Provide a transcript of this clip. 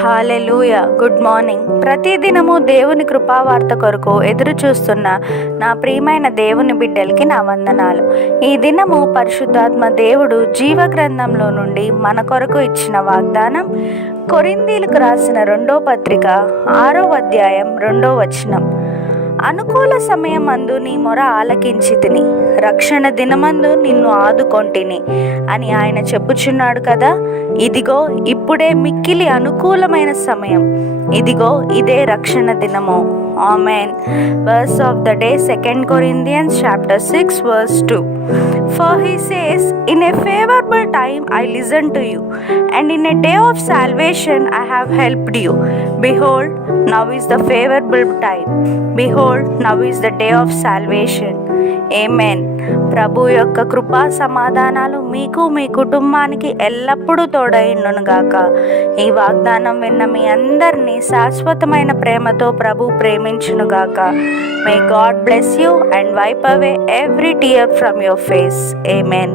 హల్లెలూయా. Good morning. ప్రతిదినము దేవుని కృపావార్త కొరకు ఎదురు చూస్తున్న నా ప్రియమైన దేవుని బిడ్డలకి నా వందనాలు. ఈ దినము పరిశుద్ధాత్మ దేవుడు జీవ గ్రంథంలో నుండి మన కొరకు ఇచ్చిన వాగ్దానం కొరింథీయులకు రాసిన 2వ పత్రిక 6వ అధ్యాయం 2వ వచనం. అనుకూల సమయమందు నీ మొర ఆలకించితిని, రక్షణ దినమందు నిన్ను ఆదుకొంటిని అని ఆయన చెప్పుచున్నాడు కదా. ఇదిగో ఇప్పుడే మిక్కిలి అనుకూలమైన సమయం, ఇదిగో ఇదే రక్షణ దినము. Amen. Verse of the day, 2 Corinthians chapter 6 verse 2. For he says, in a favorable time I listened to you, and in a day of salvation I have helped you. Behold, now is the favorable time. Behold, now is the day of salvation. ఆమేన్. ప్రభు యొక్క కృపా సమాధానాలు మీకు మీ కుటుంబానికి ఎల్లప్పుడూ తోడైండును గాక. ఈ వాగ్దానం విన్న మీ అందరినీ శాశ్వతమైన ప్రేమతో ప్రభు ప్రేమించును గాక. May God bless you and wipe away every tear from your face. Amen.